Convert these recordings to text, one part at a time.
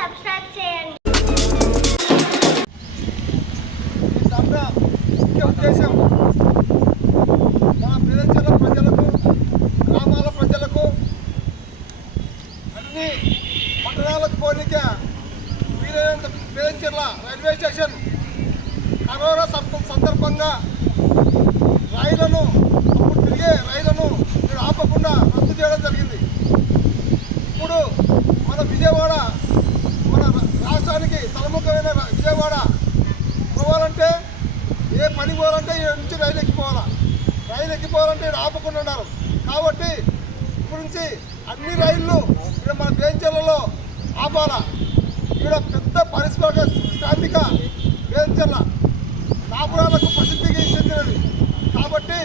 Subscribe చేయండి. ఈ ధర్నా ముఖ్య ఉద్దేశం మన పేదల ప్రజలకు గ్రామాల ప్రజలకు అన్ని పట్టణాలకు పోనీక వీలైనంత పేదచెర్ల రైల్వే స్టేషన్ కరోనా సంద- సందర్భంగా రైళ్ళను అప్పుడు తిరిగే రైళ్ళను ఇక్కడ ఆపకుండా రద్దు చేయడం జరిగింది ఇప్పుడు మన విజయవాడ మన రాష్ట్రానికి తలముఖమైన రా- విజయవాడ పోవాలంటే ఏ పని పోవాలంటే ఇక్కడ నుంచి రైలు ఎక్కిపోవాలా? రైలు ఎక్కిపోవాలంటే ఇక్కడ ఆపకుండా ఉన్నారు కాబట్టి ఇప్పటి నుంచి అన్ని రైళ్ళు ఇక్కడ మన బేంచర్లలో ఆపాలా? ఇక్కడ పెద్ద పారిశ్రామిక స్థానిక బేంచర్ల నాపురాలకు ప్రసిద్ధికి చెందినది కాబట్టి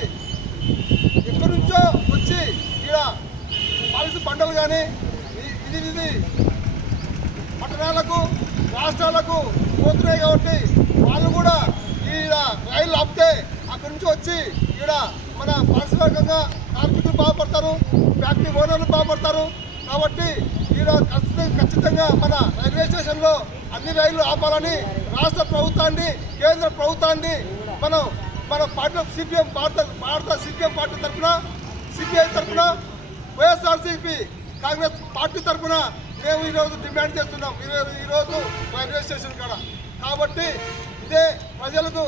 ఎక్కడి నుంచో వచ్చి ఇక్కడ పాలసీ పంటలు కానీ ఇది ఇది పట్టణాలకు రాష్ట్రాలకు పోతున్నాయి కాబట్టి వాళ్ళు కూడా ఈడ రైలు ఆపితే అక్కడి నుంచి వచ్చి ఇక్కడ మన పారిశ్రామికంగా కార్మికులు బాగుపడతారు ఫ్యాక్టరీ ఓనర్లు బాగుపడతారు. కాబట్టి ఈడ ఖచ్చితంగా ఖచ్చితంగా మన రైల్వే స్టేషన్లో అన్ని రైళ్ళు ఆపాలని రాష్ట్ర ప్రభుత్వాన్ని కేంద్ర ప్రభుత్వాన్ని మనం మన పార్టీ సిపిఎం భారత భారత సిపిఎం పార్టీ తరఫున సిపిఐ తరఫున వైఎస్ఆర్సీపీ కాంగ్రెస్ పార్టీ తరఫున మేము ఈరోజు డిమాండ్ చేస్తున్నాం. ఈరోజు ఈరోజు రైల్వే స్టేషన్ కాడ. కాబట్టి ఇదే ప్రజలకు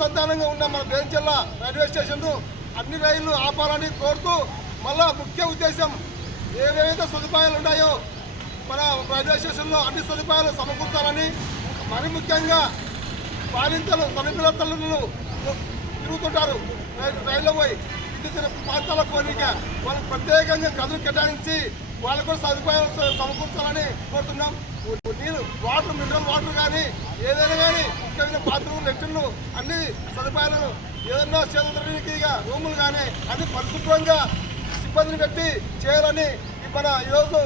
అనుసంధానంగా ఉన్న మన బేంచెల్ల రైల్వే స్టేషన్ను అన్ని రైళ్ళు ఆపాలని కోరుతూ మళ్ళా ముఖ్య ఉద్దేశం ఏవేవైతే సదుపాయాలు ఉన్నాయో మన రైల్వే స్టేషన్లో అన్ని సదుపాయాలు సమకూర్చాలని మరి ముఖ్యంగా బాలింతలు సనిపిల్ల తల్లులు తిరుగుతుంటారు. రైలు రైల్లో పోయి ఇంటి ప్రాంతాల కోరిక వాళ్ళకి ప్రత్యేకంగా గదులు కేటాయించి వాళ్ళకు కూడా సదుపాయాలు సమకూర్చాలని కోరుతున్నాం. నీరు వాటర్ మినరల్ వాటర్ కానీ ఏదైనా కానీ ముఖ్యమైన బాత్రూమ్ లెట్రిన్లు అన్ని సదుపాయాలను ఏదన్నా చేతులకి రూములు కానీ అన్ని పరిశుభ్రంగా సిబ్బందిని పెట్టి చేయాలని మన ఈరోజు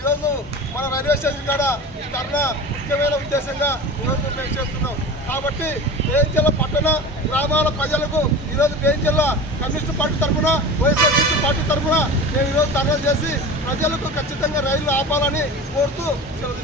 ఈరోజు మన రైల్వే స్టేషన్ కాడ ఈ ధర్నా ముఖ్యమైన ఉద్దేశంగా ఈరోజు మేము చేస్తున్నాం. కాబట్టి బేంచెల పట్టణ గ్రామాల ప్రజలకు ఈరోజు బేంచెల కమ్యూనిస్ట్ పార్టీ తరఫున వైఎస్ఆర్సీపీ పార్టీ తరఫున మేము ఈరోజు ధర్నా చేసి ప్రజలకు ఖచ్చితంగా రైళ్ళు ఆపాలని కోరుతూ సెలవు